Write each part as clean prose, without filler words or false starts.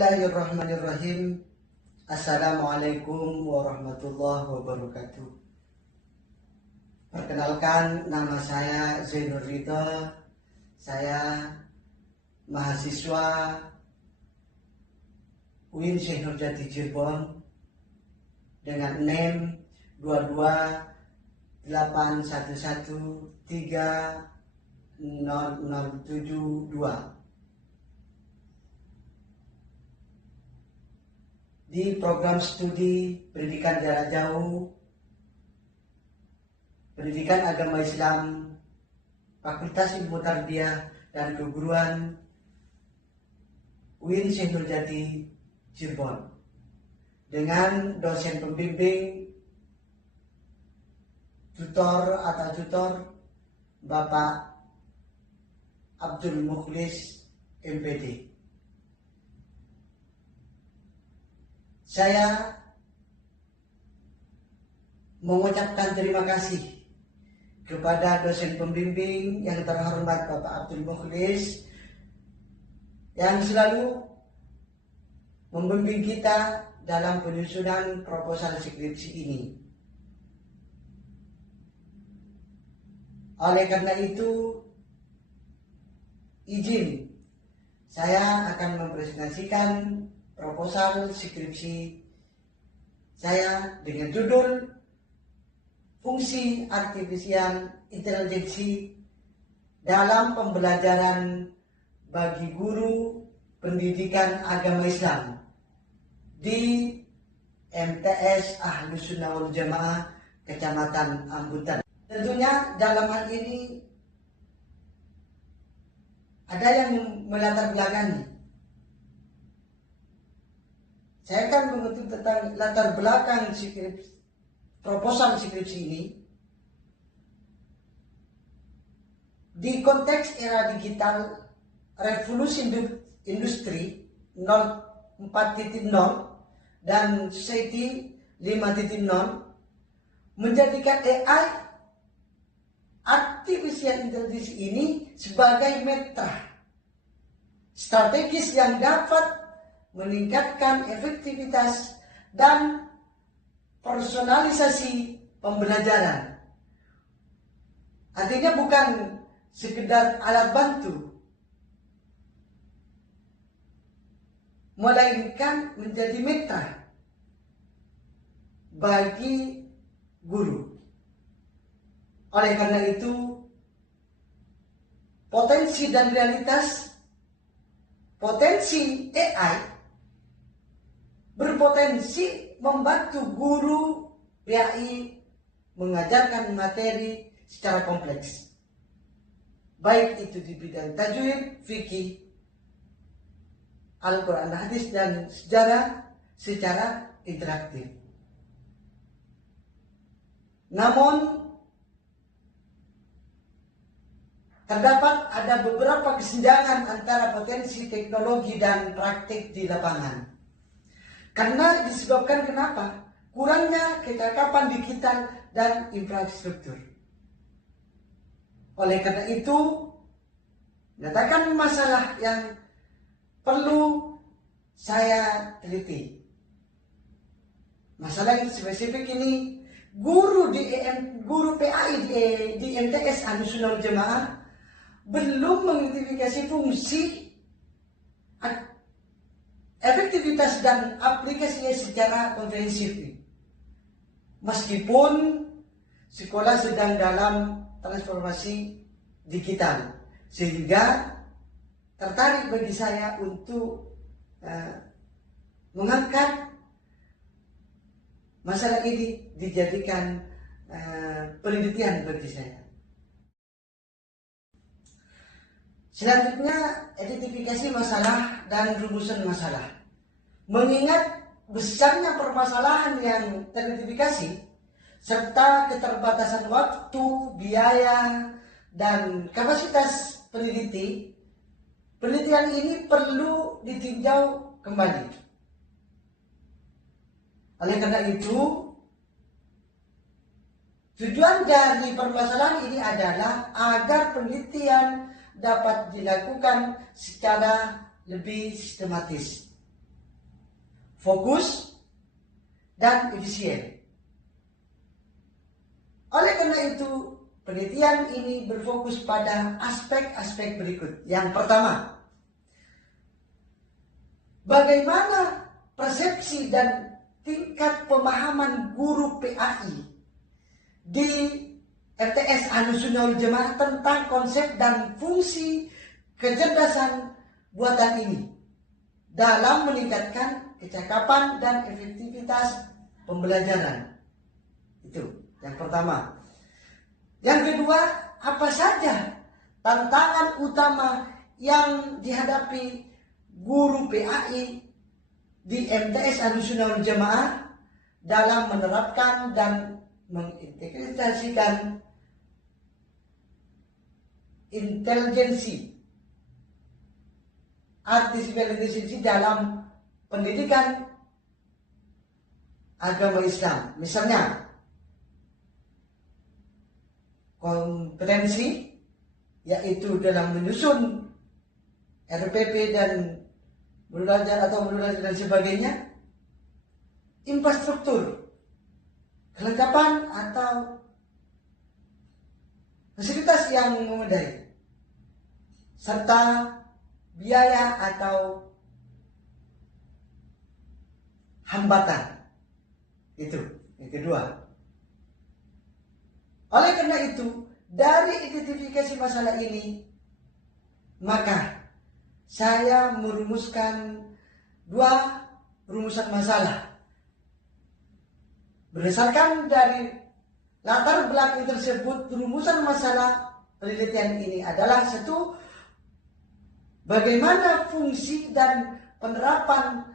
Bismillahirrahmanirrahim. Assalamualaikum warahmatullahi wabarakatuh. Perkenalkan, nama saya Zainur Ridha. Saya mahasiswa UIN Syekh Nurjati Cirebon dengan NEM 22811300772. Di program studi pendidikan jarak jauh, pendidikan agama Islam, Fakultas Ilmu Tarbiyah dan Keguruan UIN Syekh Nurjati Cirebon dengan dosen pembimbing tutor Bapak Abdul Mukhlis MPD. Saya mengucapkan terima kasih kepada dosen pembimbing yang terhormat Bapak Abdul Mukhlis yang selalu membimbing kita dalam penyusunan proposal skripsi ini. Oleh karena itu, izin saya akan mempresentasikan proposal skripsi saya dengan judul Fungsi Artificial Intelligence dalam Pembelajaran bagi Guru Pendidikan Agama Islam di MTS Ahlus Sunnah wal Jamaah Kecamatan Ambutan. Tentunya dalam hal ini ada yang melatar belakangi. Saya akan mengutip tentang latar belakang proposal skripsi ini. Di konteks era digital, revolusi industri 4.0 dan society 5.0 menjadikan AI artificial intelligence ini sebagai mitra strategis yang dapat meningkatkan efektivitas dan personalisasi pembelajaran. Artinya bukan sekedar alat bantu, melainkan menjadi mitra bagi guru. Oleh karena itu, potensi dan realitas potensi AI berpotensi membantu guru PAI mengajarkan materi secara kompleks, baik itu di bidang tajwid, fikih, Al-Quran, hadis, dan sejarah secara interaktif. Namun, terdapat ada beberapa kesenjangan antara potensi teknologi dan praktik di lapangan. Karena disebabkan kenapa? Kurangnya kecakapan digital dan infrastruktur. Oleh karena itu, menyatakan masalah yang perlu saya teliti. Masalah yang spesifik ini, guru PAI di MTS Ahlus Sunnah wal Jamaah belum mengidentifikasi fungsi, efektivitas dan aplikasinya secara komprehensif. Meskipun sekolah sedang dalam transformasi digital, sehingga tertarik bagi saya untuk mengangkat masalah ini dijadikan penelitian bagi saya. Selanjutnya, identifikasi masalah dan rumusan masalah. Mengingat besarnya permasalahan yang teridentifikasi, serta keterbatasan waktu, biaya, dan kapasitas peneliti, penelitian ini perlu ditinjau kembali. Oleh karena itu, tujuan dari permasalahan ini adalah agar penelitian dapat dilakukan secara lebih sistematis fokus, dan efisien. Oleh karena itu, penelitian ini berfokus pada aspek-aspek berikut. Yang pertama, bagaimana persepsi dan tingkat pemahaman guru PAI di RTS Ahlus Sunnah wal Jamaah tentang konsep dan fungsi kecerdasan buatan ini dalam meningkatkan kecakapan dan efektivitas pembelajaran. Itu yang pertama. Yang kedua, apa saja tantangan utama yang dihadapi guru PAI di MTS Ahlus Sunnah wal Jamaah dalam menerapkan dan mengintegrasikan intelijensi artificial intelligence dalam pendidikan agama Islam. Misalnya, kompetensi yaitu dalam menyusun RPP dan belajar atau belajar dan sebagainya, infrastruktur, kelengkapan atau fasilitas yang memadai, serta biaya atau hambatan. Itu yang kedua. Oleh karena itu, dari identifikasi masalah ini, maka saya merumuskan 2 rumusan masalah. Berdasarkan dari latar belakang tersebut, rumusan masalah penelitian ini adalah 1, bagaimana fungsi dan penerapan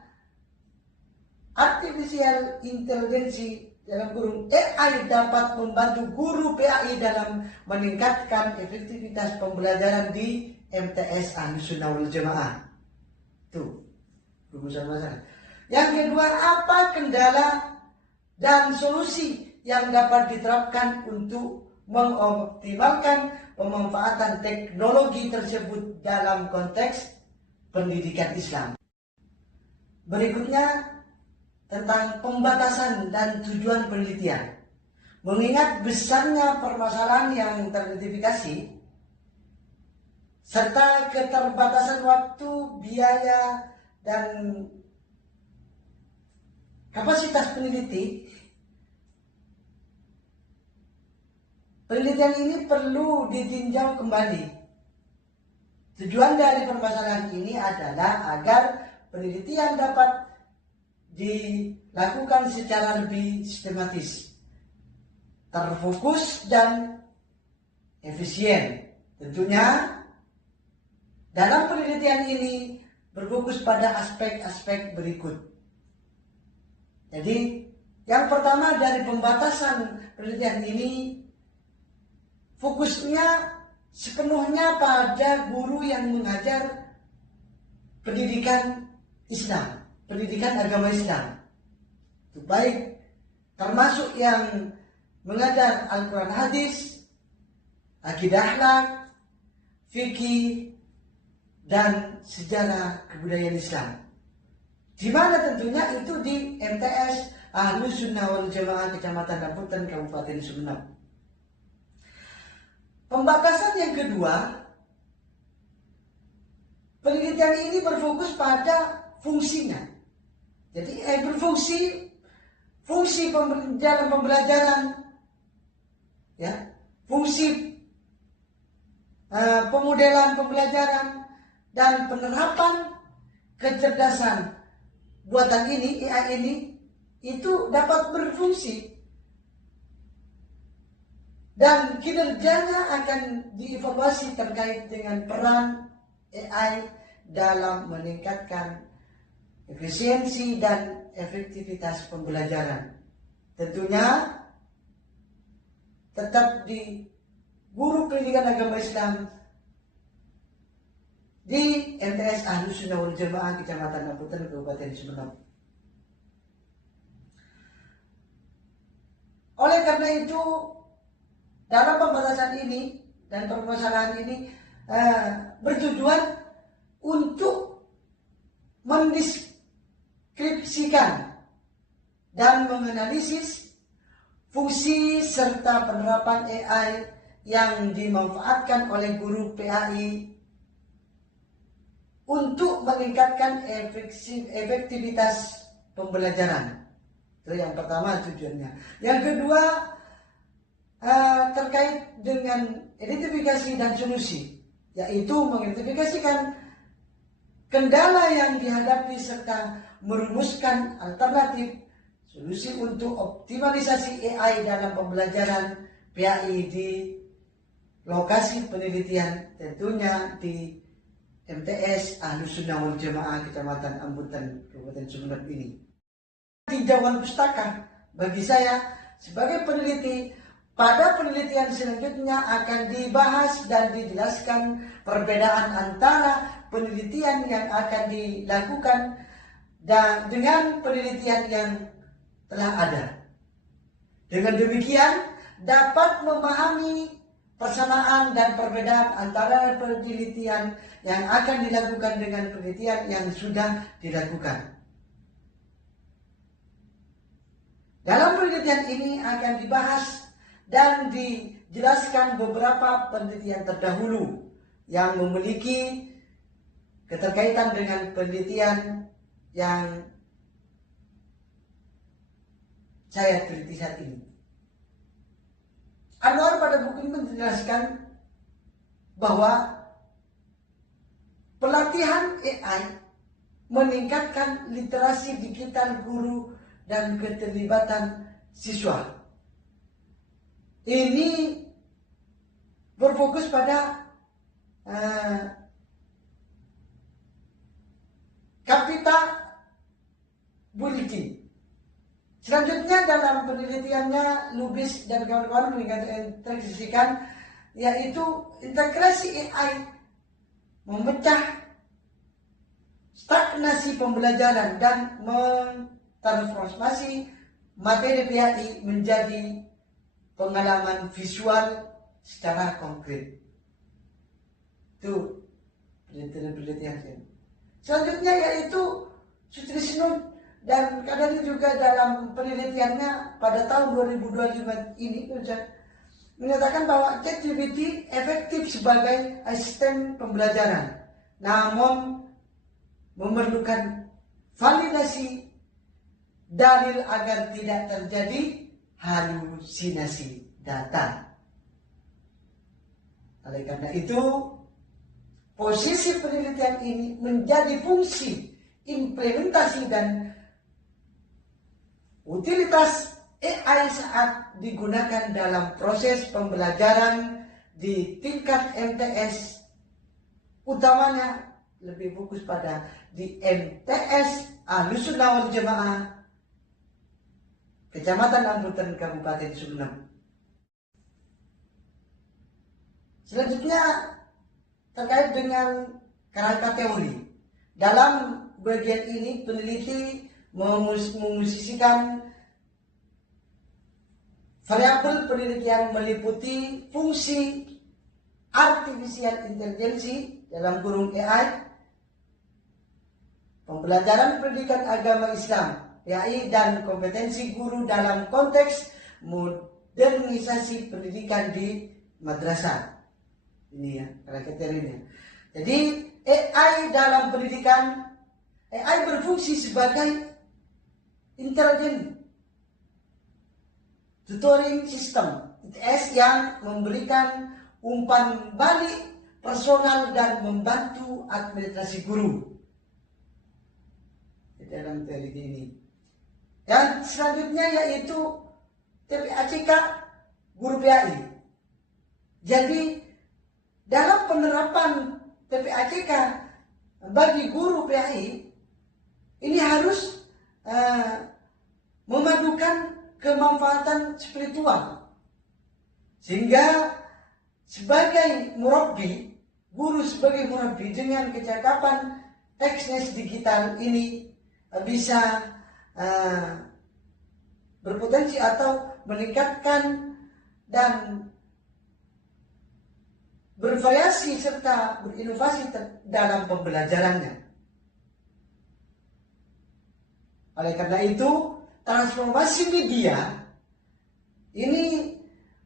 artificial intelligence dalam kurung AI dapat membantu guru PAI dalam meningkatkan efektivitas pembelajaran di MTS Ahlus Sunnah wal Jamaah. Itu rumusan masalah. Yang kedua, apa kendala dan solusi yang dapat diterapkan untuk mengoptimalkan pemanfaatan teknologi tersebut dalam konteks pendidikan Islam. Berikutnya, tentang pembatasan dan tujuan penelitian. Mengingat besarnya permasalahan yang teridentifikasi, serta keterbatasan waktu, biaya, dan kapasitas peneliti, penelitian ini perlu ditinjau kembali. Tujuan dari permasalahan ini adalah agar penelitian dapat dilakukan secara lebih sistematis, terfokus, dan efisien. Tentunya dalam penelitian ini berfokus pada aspek-aspek berikut. Jadi yang pertama, dari pembatasan penelitian ini fokusnya sepenuhnya pada guru yang mengajar pendidikan Islam, pendidikan agama Islam. Itu baik termasuk yang mengajar Al-Quran, hadis, akidah akhlak, fikih, dan sejarah kebudayaan Islam. Di mana tentunya itu di MTS Ahlus Sunnah wal Jamaah Kecamatan Rambutan, Kabupaten Sumeneb. Pembatasan yang kedua, penelitian ini berfokus pada fungsinya. Jadi fungsi dalam pembelajaran, ya, fungsi pemodelan pembelajaran dan penerapan kecerdasan buatan ini, AI ini, itu dapat berfungsi dan kinerjanya akan dievaluasi terkait dengan peran AI dalam meningkatkan efisiensi dan efektivitas pembelajaran. Tentunya tetap di guru pendidikan agama Islam di MTS Ahlus Sunnah wal Jamaah Kecamatan Rambutan, Kabupaten Sumeneb. Oleh karena itu, dalam pembatasan ini dan permasalahan ini bertujuan untuk mendeskripsikan mendiskusikan dan menganalisis fungsi serta penerapan AI yang dimanfaatkan oleh guru PAI untuk meningkatkan efektivitas pembelajaran. Itu yang pertama tujuannya. Yang kedua, terkait dengan identifikasi dan solusi, yaitu mengidentifikasikan kendala yang dihadapi serta merumuskan alternatif solusi untuk optimalisasi AI dalam pembelajaran PAI di lokasi penelitian, tentunya di MTS Ahlus Sunnah wal Jamaah Kecamatan Ambutan, Kabupaten Sumeneb ini. Tinjauan pustaka bagi saya sebagai peneliti, pada penelitian selanjutnya akan dibahas dan dijelaskan perbedaan antara penelitian yang akan dilakukan dan dengan penelitian yang telah ada. Dengan demikian dapat memahami persamaan dan perbedaan antara penelitian yang akan dilakukan dengan penelitian yang sudah dilakukan. Dalam penelitian ini akan dibahas dan dijelaskan beberapa penelitian terdahulu yang memiliki keterkaitan dengan penelitian yang saya teliti saat ini. Anwar pada buku ini menjelaskan bahwa pelatihan AI meningkatkan literasi digital guru dan keterlibatan siswa. Ini berfokus pada capitability. Selanjutnya dalam penelitiannya Lubis dan kawan-kawan mengintegrasikan, yaitu integrasi AI memecah stagnasi pembelajaran dan transformasi materi PAI menjadi pengalaman visual secara konkret. Itu penelitian. Selanjutnya yaitu Sutrisno dan Kadari juga dalam penelitiannya pada tahun 2025 ini menyatakan bahwa ChatGPT efektif sebagai asisten pembelajaran, namun memerlukan validasi dalil agar tidak terjadi halusinasi data. Oleh karena itu, posisi penelitian ini menjadi fungsi implementasi dan utilitas AI saat digunakan dalam proses pembelajaran di tingkat MTS, utamanya lebih fokus pada di MTS Ahlus Sunnah wal Jamaah Kecamatan Ambutan, Kabupaten Sumeneb. Selanjutnya terkait dengan kerangka teori. Dalam bagian ini peneliti memusisikan variabel penelitian meliputi fungsi artificial intelligence dalam kurung AI, pembelajaran pendidikan agama Islam PAI, dan kompetensi guru dalam konteks modernisasi pendidikan di madrasah. Ini ya kriterianya. Jadi AI dalam pendidikan, AI berfungsi sebagai intelligent tutoring system ITS yang memberikan umpan balik personal dan membantu administrasi guru di dalam penelitian ini. Dan selanjutnya yaitu TPACK guru PAI. Jadi dalam penerapan TPACK bagi guru PAI ini harus memadukan kemanfaatan spiritual, sehingga sebagai murabbi, guru sebagai murabbi dengan kecakapan teknis digital ini bisa berpotensi atau meningkatkan dan bervariasi serta berinovasi dalam pembelajarannya. Oleh karena itu, transformasi media ini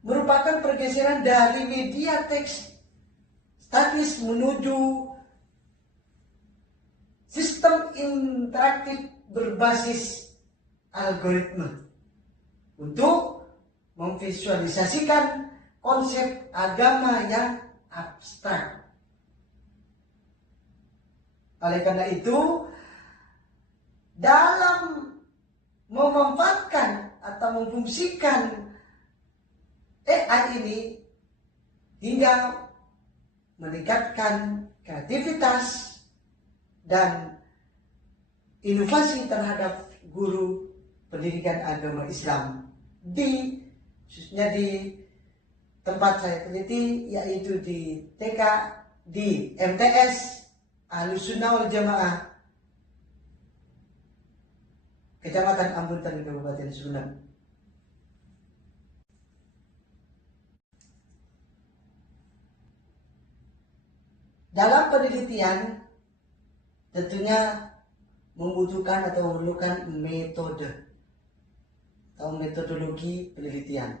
merupakan pergeseran dari media teks statis menuju sistem interaktif berbasis algoritma untuk memvisualisasikan konsep agama yang abstrak. Oleh karena itu, dalam memanfaatkan atau memfungsikan AI ini hingga meningkatkan kreativitas dan inovasi terhadap guru pendidikan agama Islam khususnya di tempat saya teliti, yaitu di TK di MTS Ahlussunnah wal Jamaah Kecamatan Ambuntan, Kabupaten Sumeneb. Dalam penelitian tentunya membutuhkan atau memerlukan metode atau metodologi penelitian,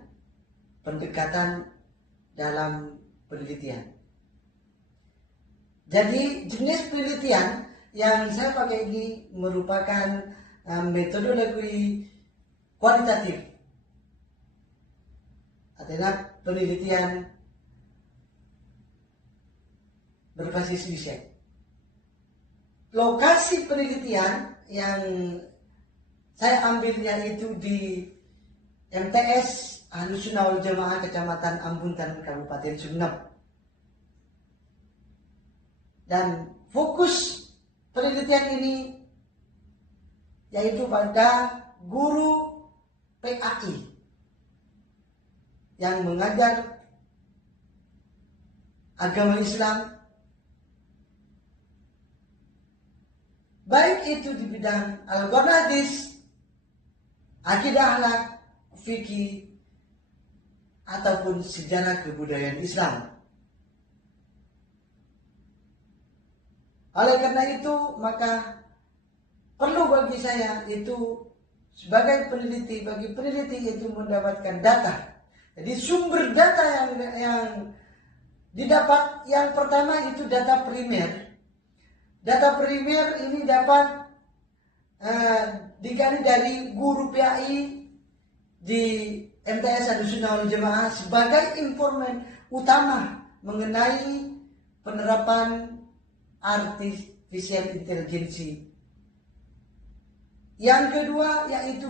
pendekatan dalam penelitian. Jadi jenis penelitian yang saya pakai ini merupakan metodologi kualitatif, adalah penelitian berbasis riset. Lokasi penelitian yang saya ambilnya itu di MTS Ahlussunnah wal Jamaah Kecamatan Ambuntan, Kabupaten Sumeneb. Dan fokus penelitian ini yaitu pada guru PAI yang mengajar agama Islam, baik itu di bidang Al-Quran hadis, akidah akhlak, fikih, ataupun sejarah kebudayaan Islam. Oleh karena itu, maka perlu bagi saya itu sebagai peneliti, bagi peneliti itu mendapatkan data. Jadi sumber data yang didapat, yang pertama itu data primer. Data primer ini dapat digali dari guru PAI di MTS Ahlussunnah wal Jamaah sebagai informan utama mengenai penerapan artificial intelligence. Yang kedua yaitu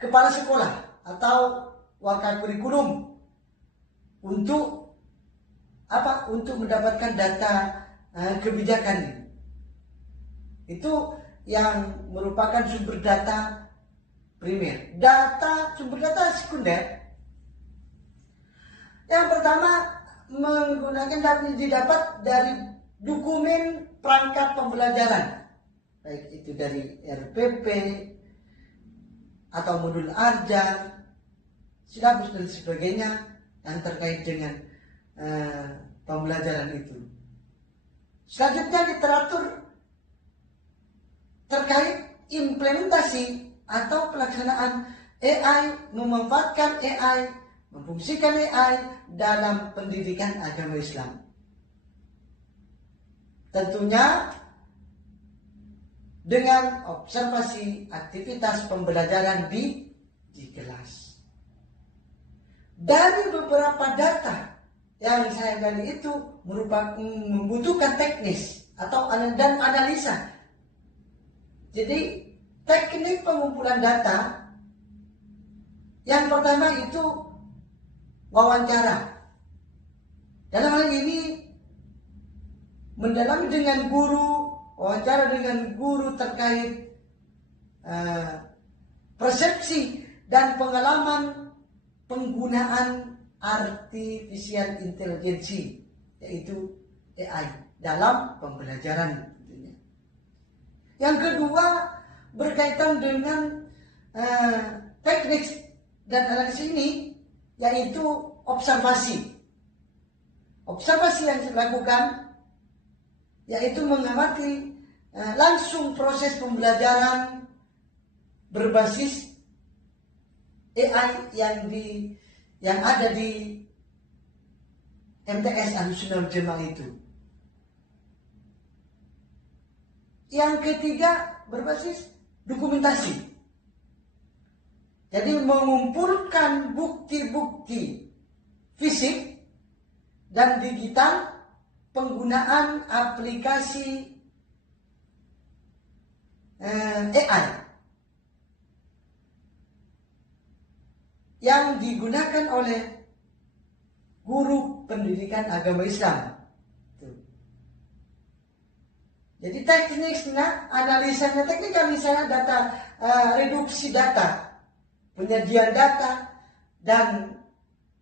kepala sekolah atau wakil kurikulum untuk apa? Untuk mendapatkan data kebijakan. Itu yang merupakan sumber data primer. Sumber data sekunder, yang pertama menggunakan data didapat dari dokumen perangkat pembelajaran, baik itu dari RPP atau modul ajar, silabus dan sebagainya yang terkait dengan pembelajaran itu. Selanjutnya literatur terkait implementasi atau pelaksanaan AI, memanfaatkan AI, memfungsikan AI dalam pendidikan agama Islam. Tentunya dengan observasi aktivitas pembelajaran di kelas. Dari beberapa data yang saya gali itu membutuhkan teknis atau dan analisa. Jadi teknik pengumpulan data yang pertama itu wawancara. Dalam hal ini mendalami dengan guru, wawancara dengan guru terkait persepsi dan pengalaman penggunaan artificial intelligence, yaitu AI dalam pembelajaran. Yang kedua berkaitan dengan teknik dan analisis ini, yaitu observasi. Observasi yang dilakukan yaitu mengamati langsung proses pembelajaran berbasis AI yang ada di MTS Ahlussunnah wal Jamaah itu. Yang ketiga berbasis dokumentasi. Jadi mengumpulkan bukti-bukti fisik dan digital penggunaan aplikasi AI yang digunakan oleh guru pendidikan agama Islam. Jadi tekniknya, analisanya teknikal, misalnya data, reduksi data, penyajian data, dan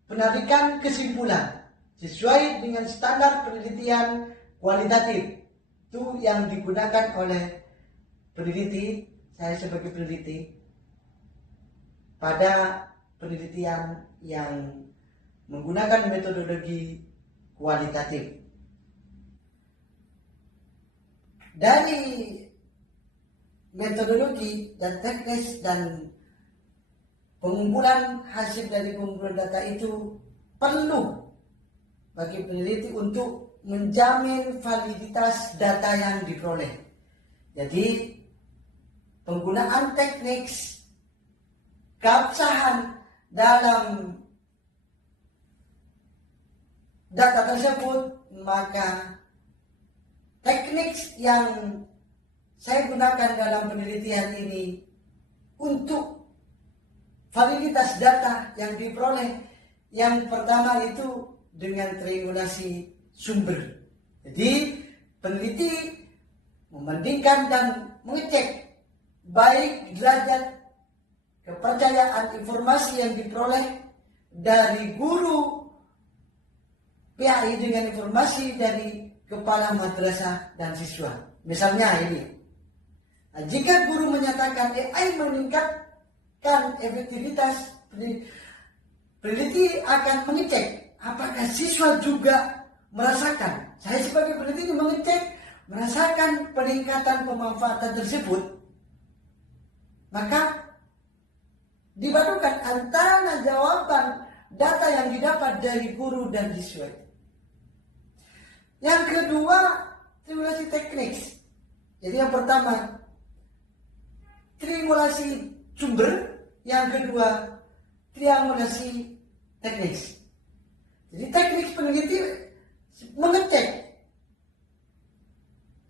penarikan kesimpulan sesuai dengan standar penelitian kualitatif. Itu yang digunakan oleh peneliti, saya sebagai peneliti, pada penelitian yang menggunakan metodologi kualitatif. Dari metodologi dan teknis dan pengumpulan hasil dari pengumpulan data itu perlu bagi peneliti untuk menjamin validitas data yang diperoleh. Jadi penggunaan teknik keabsahan dalam data tersebut, maka teknik yang saya gunakan dalam penelitian ini untuk validitas data yang diperoleh, yang pertama itu dengan triangulasi sumber. Jadi peneliti membandingkan dan mengecek baik derajat kepercayaan informasi yang diperoleh dari guru PAI dengan informasi dari kepala madrasah dan siswa. Misalnya ini, jika guru menyatakan AI meningkatkan efektivitas, peneliti akan mengecek apakah siswa juga merasakan. Saya sebagai peneliti mengecek, merasakan peningkatan pemanfaatan tersebut. Maka dipadukan antara jawaban data yang didapat dari guru dan siswa. Yang kedua, triangulasi teknik. Jadi yang pertama, triangulasi sumber. Yang kedua, triangulasi teknik. Jadi teknik peneliti mengecek.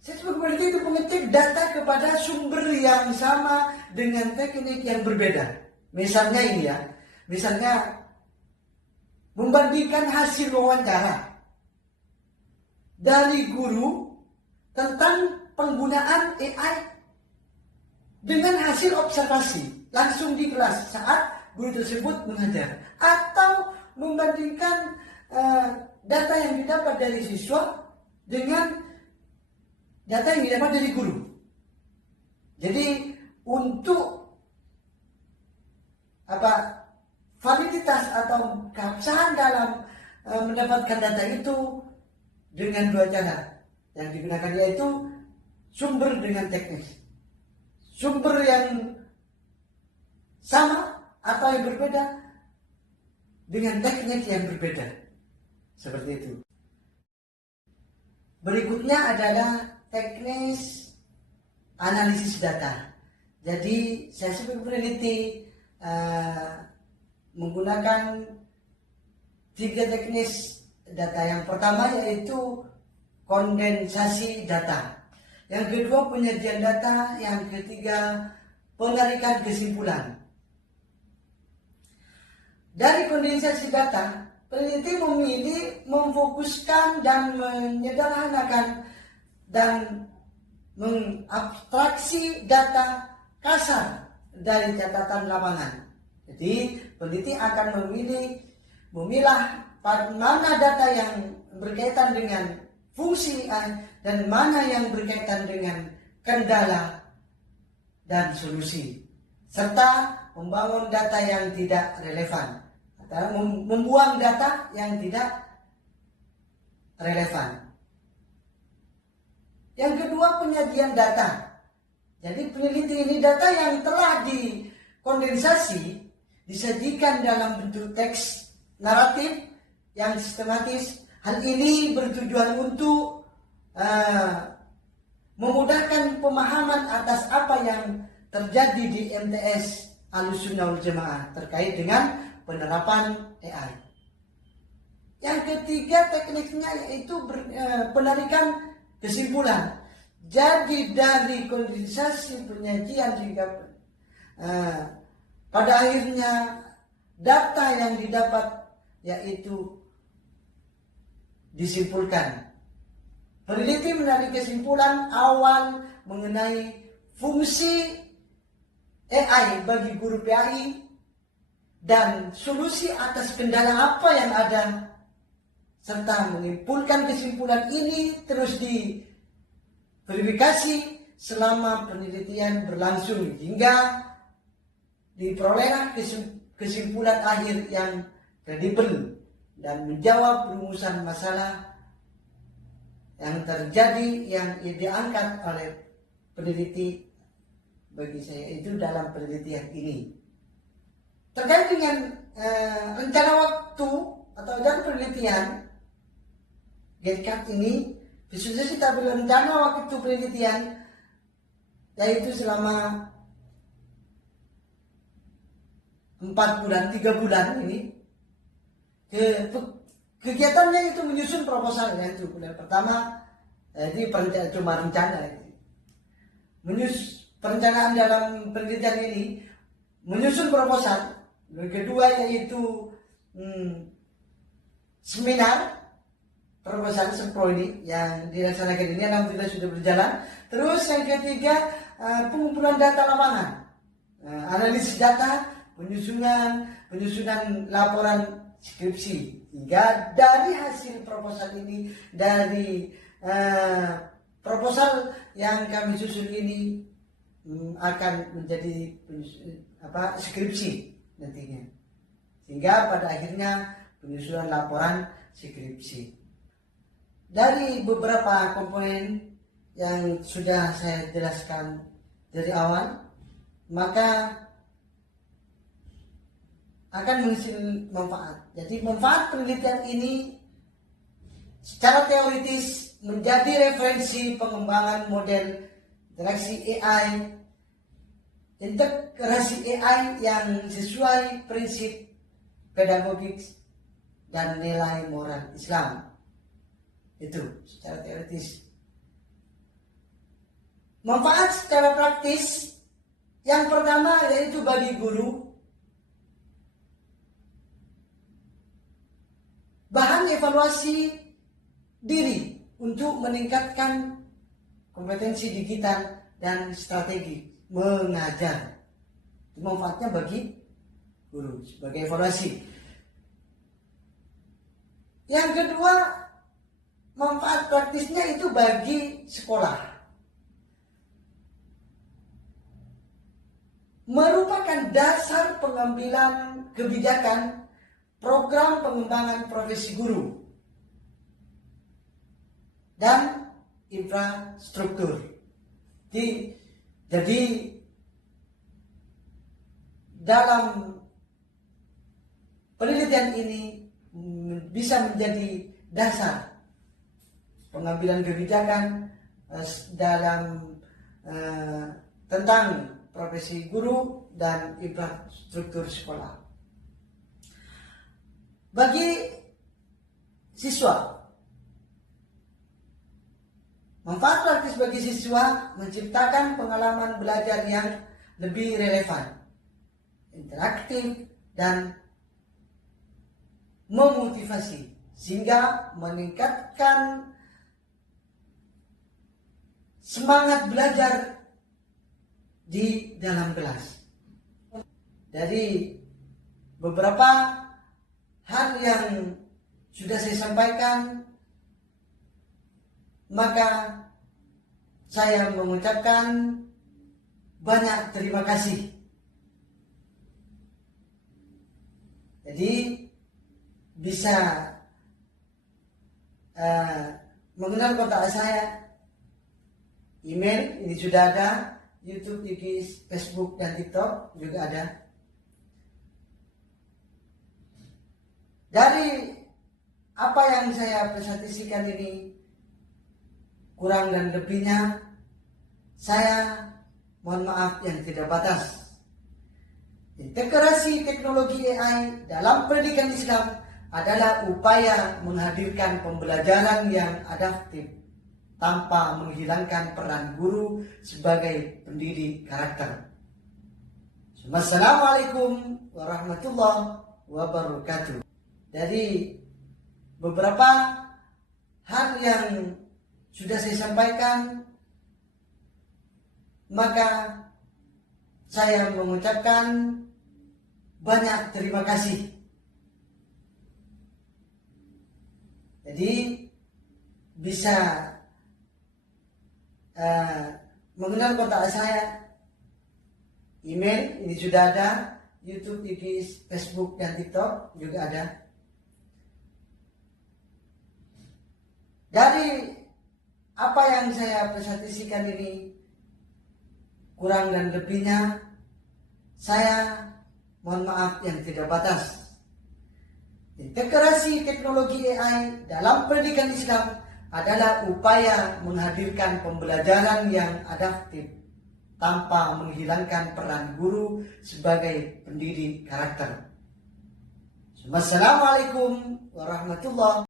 Saya sebagai peneliti itu mengecek data kepada sumber yang sama dengan teknik yang berbeda. Misalnya ini ya, misalnya membandingkan hasil wawancara dari guru tentang penggunaan AI dengan hasil observasi langsung di kelas saat guru tersebut mengajar, atau membandingkan data yang didapat dari siswa dengan data yang didapat dari guru. Jadi untuk validitas atau keabsahan dalam mendapatkan data itu dengan dua cara yang digunakan, yaitu sumber dengan teknis. Sumber yang sama atau yang berbeda dengan teknik yang berbeda. Seperti itu. Berikutnya adalah teknis analisis data. Jadi saya sebagai peneliti menggunakan 3 teknis data. Yang pertama yaitu kondensasi data. Yang kedua penyajian data. Yang ketiga penarikan kesimpulan. Dari kondensasi data, peneliti memilih memfokuskan dan menyederhanakan dan mengabstraksi data kasar dari catatan lapangan. Jadi peneliti akan memilah mana data yang berkaitan dengan fungsi AI dan mana yang berkaitan dengan kendala dan solusi, serta membangun data yang tidak relevan atau membuang data yang tidak relevan. Yang kedua, penyajian data. Jadi peneliti ini data yang telah dikondensasi, disajikan dalam bentuk teks naratif yang sistematis. Hal ini bertujuan untuk memudahkan pemahaman atas apa yang terjadi di MTS Ahlussunnah wal Jamaah terkait dengan penerapan AI. Yang ketiga tekniknya yaitu penarikan kesimpulan. Jadi dari kondensasi penyajian sehingga pada akhirnya data yang didapat yaitu disimpulkan. Peneliti menarik kesimpulan awal mengenai fungsi AI bagi guru PAI dan solusi atas kendala apa yang ada, serta menyimpulkan kesimpulan ini terus diverifikasi selama penelitian berlangsung hingga diperolehlah kesimpulan akhir yang kredibel dan menjawab rumusan masalah yang terjadi yang diangkat oleh peneliti bagi saya itu dalam penelitian ini. Terkait dengan rencana waktu atau jam penelitian GitCat ini, khususnya kita berencana waktu penelitian yaitu selama 4 bulan, 3 bulan ini. Kegiatannya itu menyusun proposal, yaitu bulan pertama jadi cuma rencana. Perencanaan dalam penelitian ini menyusun proposal. Yang kedua yaitu seminar proposal sempro ini yang dilaksanakan ini alhamdulillah sudah berjalan. Terus yang ketiga pengumpulan data lapangan, analisis data, penyusunan laporan skripsi, hingga dari hasil proposal ini, dari proposal yang kami susun ini akan menjadi skripsi nantinya, sehingga pada akhirnya penyusunan laporan skripsi. Dari beberapa komponen yang sudah saya jelaskan dari awal, maka akan menghasilkan manfaat. Jadi manfaat penelitian ini secara teoritis menjadi referensi pengembangan model interaksi AI, integrasi AI yang sesuai prinsip pedagogik dan nilai moral Islam. Itu secara teoritis. Manfaat secara praktis yang pertama yaitu bagi guru, bahan evaluasi diri untuk meningkatkan kompetensi digital dan strategi mengajar. Manfaatnya bagi guru sebagai evaluasi. Yang kedua, manfaat praktisnya itu bagi sekolah. Merupakan dasar pengambilan kebijakan program pengembangan profesi guru dan infrastruktur. Jadi dalam penelitian ini bisa menjadi dasar pengambilan kebijakan dalam tentang profesi guru dan infrastruktur sekolah. Bagi siswa, manfaat praktis bagi siswa menciptakan pengalaman belajar yang lebih relevan, interaktif, dan memotivasi, sehingga meningkatkan semangat belajar di dalam kelas. Dari beberapa hal yang sudah saya sampaikan, maka saya mengucapkan banyak terima kasih. Jadi bisa mengenal kontak saya, email ini sudah ada, YouTube, IG, Facebook, dan TikTok juga ada. Dari apa yang saya presentasikan ini, kurang dan lebihnya saya mohon maaf yang tidak batas. Integrasi teknologi AI dalam pendidikan Islam adalah upaya menghadirkan pembelajaran yang adaptif tanpa menghilangkan peran guru sebagai pendidik karakter. Assalamualaikum warahmatullahi wabarakatuh. Dari beberapa hal yang sudah saya sampaikan, maka saya mengucapkan banyak terima kasih. Jadi bisa mengenal kontak saya, email ini sudah ada, YouTube, IG, Facebook, dan TikTok juga ada. Dari apa yang saya presentasikan ini, kurang dan lebihnya saya mohon maaf yang tidak batas. Integrasi teknologi AI dalam pendidikan Islam adalah upaya menghadirkan pembelajaran yang adaptif tanpa menghilangkan peran guru sebagai pendidik karakter. Wassalamualaikum warahmatullahi wabarakatuh.